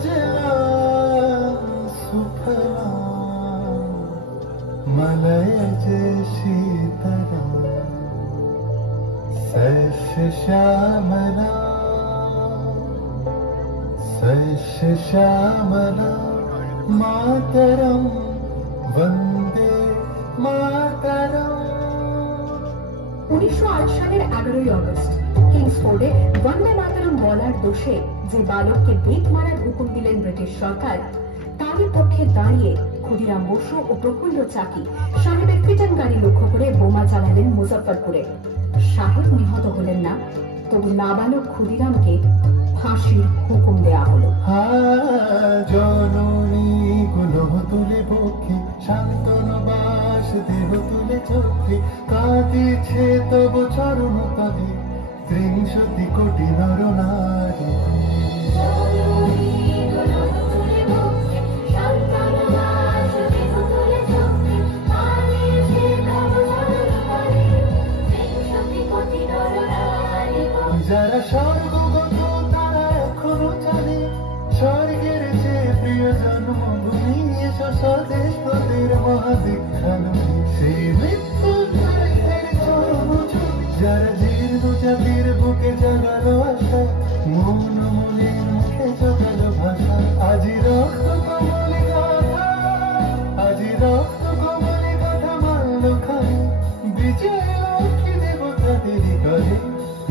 सुजलां सुफलां मलयज शीतलां सस्यश्यामलां सस्यश्यामलां मातरं वन्दे मातरम्। 1908 সালের 11ই আগস্ট কিংসফোর্ডে বন্দে মাতরম বলার দোষে যে বালককে বেত মারার হুকুম দিলেন ব্রিটিশ সরকার, তারই পক্ষে দাঁড়িয়ে ক্ষুদিরাম বসু ও প্রফুল্ল চাকি সাহেবের পিটন গাড়ি লক্ষ্য করে বোমা চালালেন মুজফ্ফরপুরে। সাহেব নিহত হলেন না, তবু নাবালক ক্ষুদিরামকে ফাঁসির হুকুম দেয়া হলো। জননী গুলহ তুলে পক্ষে শান্তনবাস দেহ তুলে চক্ষে কাঁদিছে তব চরণ তলে 30 কোটি নর নারী। যারা স্বর্গগত তারা এখনো চলে স্বর্গের যে প্রিয় জন্মভূমি এসো স্বদেশ তোদের মহাদীক্ষানু সেই মৃত্যু চরম ছবি। যারা জীর্ণ জাতির বুকে জাগালো আশা মন মনের মুখে জোগালো ভাষা। আজি রক্ত কমলি কথা আজি রক্ত কমলি কথা মানল খাই বিজয় লক্ষ্মী দেবতাদের করে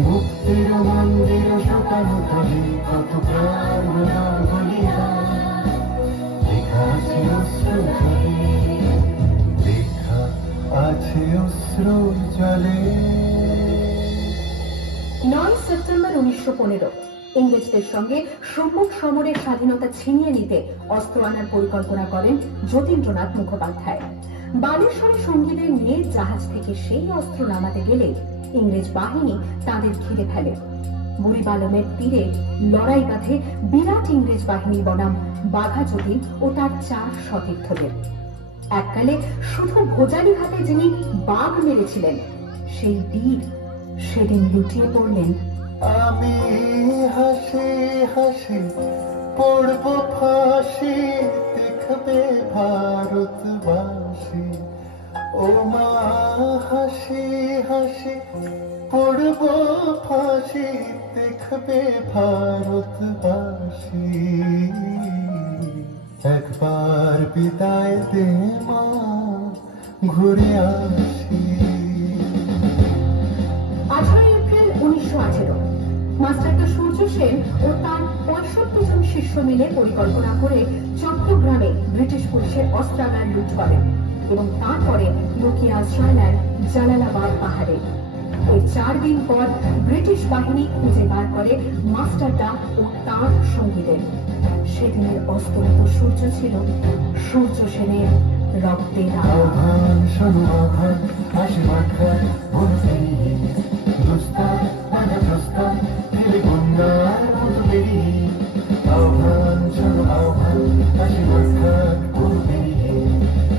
মুক্তির মন্দির শুকানো তবে কত প্রাণ বলিয়া লেখা আছে অশ্রু জলে লেখা আছে অশ্রু জলে। 9 সেপ্টেম্বর 1915 ইংরেজদের সঙ্গে সম্মুখ সমরের স্বাধীনতা ছিনিয়ে নিতে অস্ত্র আনার পরিকল্পনা করেন যতীন্দ্রনাথ মুখোপাধ্যায়। বালেশ্বরে সঙ্গীদের নিয়ে জাহাজ থেকে সেই অস্ত্র নামাতে গেলে ইংরেজ বাহিনী তাদের ঘিরে ফেলে। বুড়িবালমের তীরে লড়াই বাঁধে বিরাট ইংরেজ বাহিনী বনাম বাঘা যতীন ও তার 4 সতীর্থদের। এককালে শুধু ভোজালি হাতে যিনি বাঘ মেরেছিলেন, সেই বীর সেদিন লুটিয়ে পড়লেন। আমি হাসি হাসি পড়ব ফাঁসি দেখবে ভারতবাসী ও মা হাসি হাসি পড়ব ফাঁসি দেখবে ভারতবাসী। একবার বিদায় দে মা ঘুরে আসি। 18 এপ্রিল 1918 মাস্টারদা সূর্য সেন ও তার 65 জন শিষ্য মিলে পরিকল্পনা করে চট্টগ্রামে ব্রিটিশ পুলিশের অস্ত্রাগার লুট করেন এবং তারপরে লুকিয়ে আশ্রয় নেন জালালাবাদ পাহাড়ে। এই 4 দিন পর ব্রিটিশ বাহিনী খুঁজে বার করে মাস্টারদা ও তার সঙ্গীদের। সেদিনের অস্তমিত সূর্য ছিল সূর্য সেনের রক্তের আহ্বান শোনো আহ্বান হাসি মাখায় বলতেই দুস্তার মানে প্রস্তার দিলে গঙ্গার মতো বেরিয়ে। আহ্বান শোনো আহ্বান হাসি মাখায় বলতেই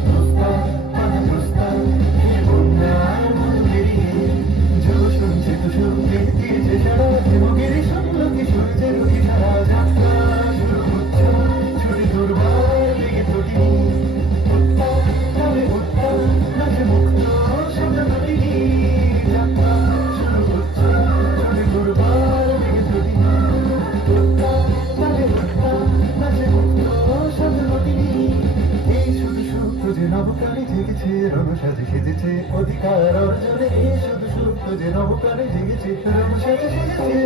দুস্তার মানে প্রস্তার দিলে গঙ্গার মতো বেরিয়ে। যুগ শুনছে তো শুনতে দিয়েছে সারা যুগের সঙ্গে সূর্যের সারা যাত্রা শুরু হচ্ছে ছুটি দুর্বার লেগে ছুটি নবপ্রাণী জেগেছে রণসাজে সেজেছে অধিকার অর্জনে শুধু সুপ্ত যে নবপ্রাণী জেগেছে রণসাজে সেজেছে।